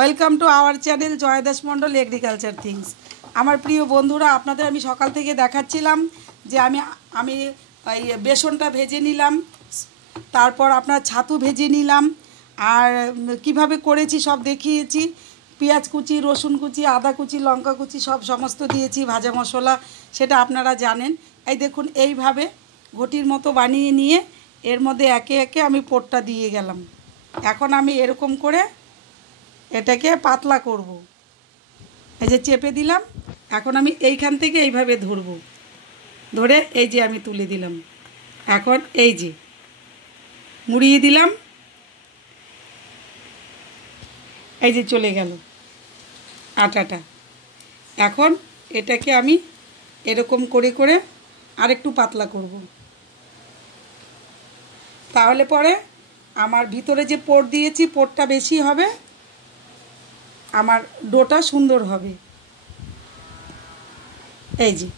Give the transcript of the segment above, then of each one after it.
Welcome to our channel Joy Das Mondal agriculture things. আমার প্রিয় বন্ধুরা, আপনাদের আমি সকাল থেকে দেখাচ্ছিলাম যে আমি এই বেসনটা ভেজে নিলাম, তারপর আপনার ছাতু ভেজে নিলাম, আর কিভাবে করেছি সব দেখিয়েছি। পেঁয়াজ কুচি, রসুন কুচি, আদা কুচি, লঙ্কা কুচি সব সমস্ত দিয়েছি, ভাজা মশলা সেটা আপনারা জানেন। এই দেখুন, এইভাবে ঘটির মতো বানিয়ে নিয়ে এর মধ্যে একে একে আমি পোরটা দিয়ে গেলাম। এখন আমি এরকম করে এটাকে পাতলা করব। এই যে চেপে দিলাম, এখন আমি এইখান থেকে এইভাবে ধরবো, ধরে এই যে আমি তুলে দিলাম। এখন এই যে মুড়িয়ে দিলাম, এই যে চলে গেল আটাটা। এখন এটাকে আমি এরকম করে করে আরেকটু পাতলা করব, তাহলে পরে আমার ভিতরে যে পোর দিয়েছি পোরটা বেশি হবে, আমার ডোটা সুন্দর হবে। এই যে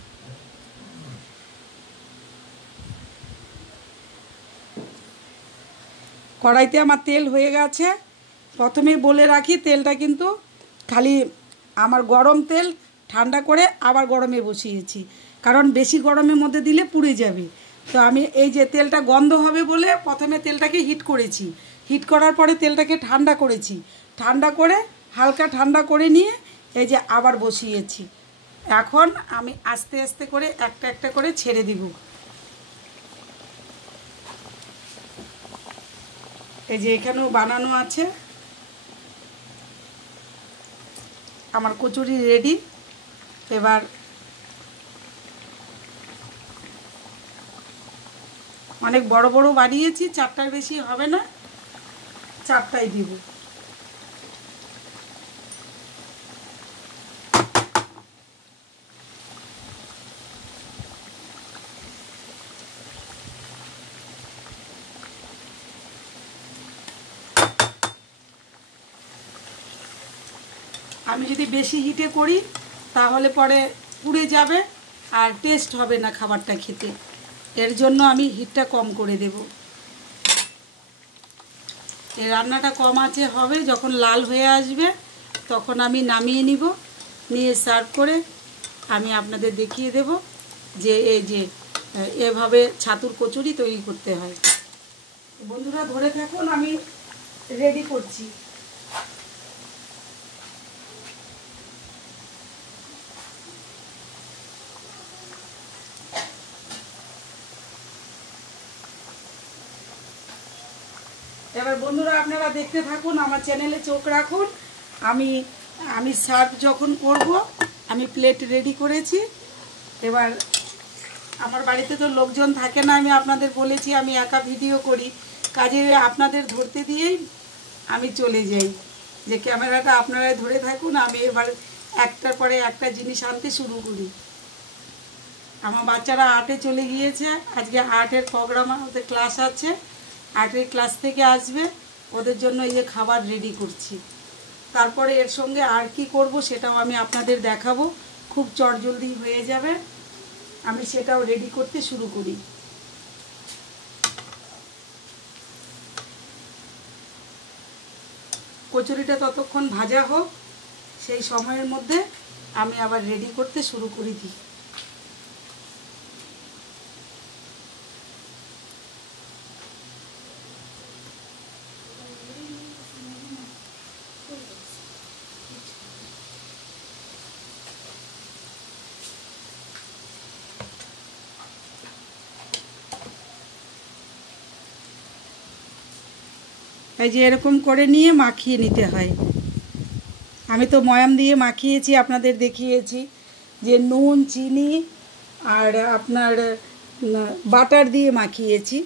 কড়াইতে আমার তেল হয়ে গেছে। প্রথমেই বলে রাখি, তেলটা কিন্তু খালি আমার গরম তেল, ঠান্ডা করে আবার গরমে বসিয়েছি, কারণ বেশি গরমের মধ্যে দিলে পুড়ে যাবে। তো আমি এই যে তেলটা গন্ধ হবে বলে প্রথমে তেলটাকে হিট করেছি, হিট করার পরে তেলটাকে ঠান্ডা করেছি, ঠান্ডা করে হালকা ঠান্ডা করে নিয়ে এই যে আবার বসিয়েছি। এখন আমি আস্তে আস্তে করে একটা একটা করে ছেড়ে দিব। এই যে এখানেও বানানো আছে। আমার কচুরি রেডি। এবার অনেক বড় বড় বানিয়েছি, চারটার বেশি হবে না, চারটাই দিব। আমি যদি বেশি হিটে করি তাহলে পরে পুড়ে যাবে আর টেস্ট হবে না খাবারটা খেতে, এর জন্য আমি হিটটা কম করে দেব। এই রান্নাটা কম আঁচে হবে, যখন লাল হয়ে আসবে তখন আমি নামিয়ে নিব, নিয়ে সার্ভ করে আমি আপনাদের দেখিয়ে দেব যে এই যে এভাবে ছাতুর কচুরি তৈরি করতে হয়। বন্ধুরা ধরে থাকুন, আমি রেডি করছি। এবার বন্ধুরা আপনারা দেখতে থাকুন, আমার চ্যানেলে চোখ রাখুন। আমি সার্ভ যখন করব, আমি প্লেট রেডি করেছি। এবার আমার বাড়িতে তো লোকজন থাকে না, আমি আপনাদের বলেছি আমি একা ভিডিও করি, কাজে আপনাদের ধরতে দিয়েই আমি চলে যাই, যে ক্যামেরাটা আপনারাই ধরে থাকুন, আমি এবার একটার পরে একটা জিনিস আনতে শুরু করি। আমার বাচ্চারা আর্টে চলে গিয়েছে, আজকে আর্টের প্রোগ্রাম, ওদের ক্লাস আছে, আর্টের ক্লাস থেকে আসবে, ওদের জন্য এই যে খাবার রেডি করছি। তারপরে এর সঙ্গে আর কি করব সেটাও আমি আপনাদের দেখাবো, খুব চটজলদি হয়ে যাবে, আমি সেটাও রেডি করতে শুরু করি। কচুরিটা ততক্ষণ ভাজা হোক, সেই সময়ের মধ্যে আমি আবার রেডি করতে শুরু করে দিই। এই যে এরকম করে নিয়ে মাখিয়ে নিতে হয়। আমি তো ময়াম দিয়ে মাখিয়েছি, আপনাদের দেখিয়েছি যে নুন, চিনি আর আপনার বাটার দিয়ে মাখিয়েছি,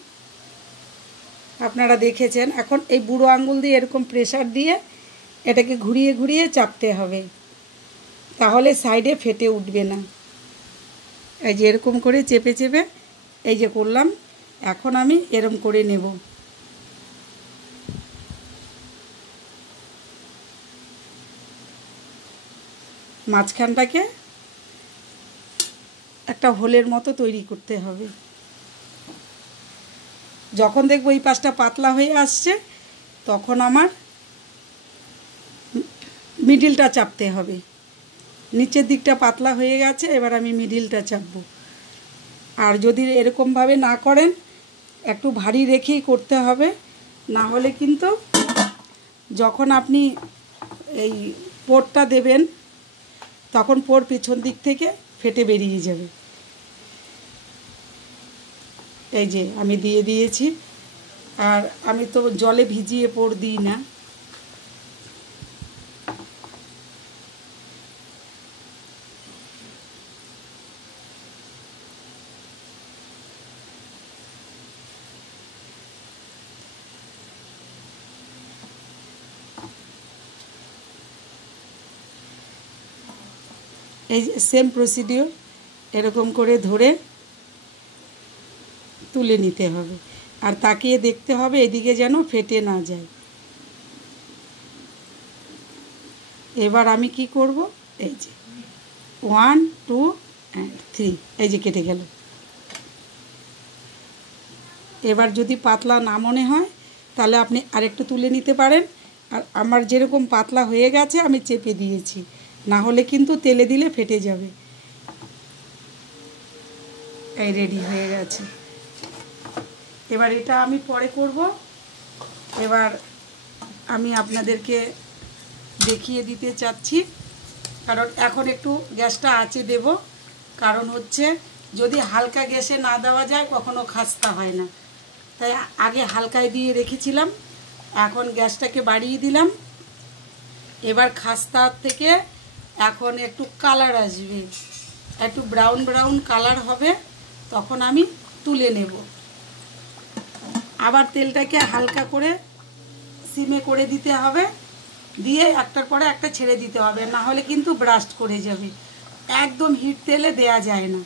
আপনারা দেখেছেন। এখন এই বুড়ো আঙ্গুল দিয়ে এরকম প্রেসার দিয়ে এটাকে ঘুরিয়ে ঘুরিয়ে চাপতে হবে, তাহলে সাইডে ফেটে উঠবে না। এই যে এরকম করে চেপে চেপে এই যে করলাম, এখন আমি এরকম করে নেব। মাঝখানটাকে একটা হোলের মতো তৈরি করতে হবে। যখন দেখবো এই পাশটা পাতলা হয়ে আসছে তখন আমার মিডিলটা চাপতে হবে। নিচের দিকটা পাতলা হয়ে গেছে, এবার আমি মিডিলটা চাপবো। আর যদি এরকমভাবে না করেন, একটু ভারী রেখেই করতে হবে, না হলে কিন্তু যখন আপনি এই পোরটা দেবেন তখন পোর পিছন দিক থেকে ফেটে বেরিয়ে যাবে। এই যে আমি দিয়ে দিয়েছি। আর আমি তো জলে ভিজিয়ে পোর দিই না। এই যে সেম প্রসিডিওর, এরকম করে ধরে তুলে নিতে হবে। আর তাকিয়ে দেখতে হবে এদিকে যেন ফেটে না যায়। এবার আমি কি করব, এই যে 1 2 and 3, এই যে কেটে গেল। এবার যদি পাতলা না মনে হয় তাহলে আপনি আরেকটু তুলে নিতে পারেন। আর আমার যেরকম পাতলা হয়ে গেছে আমি চেপে দিয়েছি, না হলে কিন্তু তেলে দিলে ফেটে যাবে। এই রেডি হয়ে গেছে। এবার এটা আমি পরে করব। এবার আমি আপনাদেরকে দেখিয়ে দিতে চাচ্ছি, কারণ এখন একটু গ্যাসটা আঁচে দেব। কারণ হচ্ছে যদি হালকা গ্যাসে না দেওয়া যায় কখনো খাস্তা হয় না, তাই আগে হালকায় দিয়ে রেখেছিলাম, এখন গ্যাসটাকে বাড়িয়ে দিলাম। এবার খাস্তার থেকে এখন একটু কালার আসবে, একটু ব্রাউন ব্রাউন কালার হবে, তখন আমি তুলে নেব। আবার তেলটাকে হালকা করে সিমে করে দিতে হবে, দিয়ে একটার পরে একটা ছেড়ে দিতে হবে, না হলে কিন্তু ব্রাস্ট করে যাবে। একদম হিট তেলে দেয়া যায় না।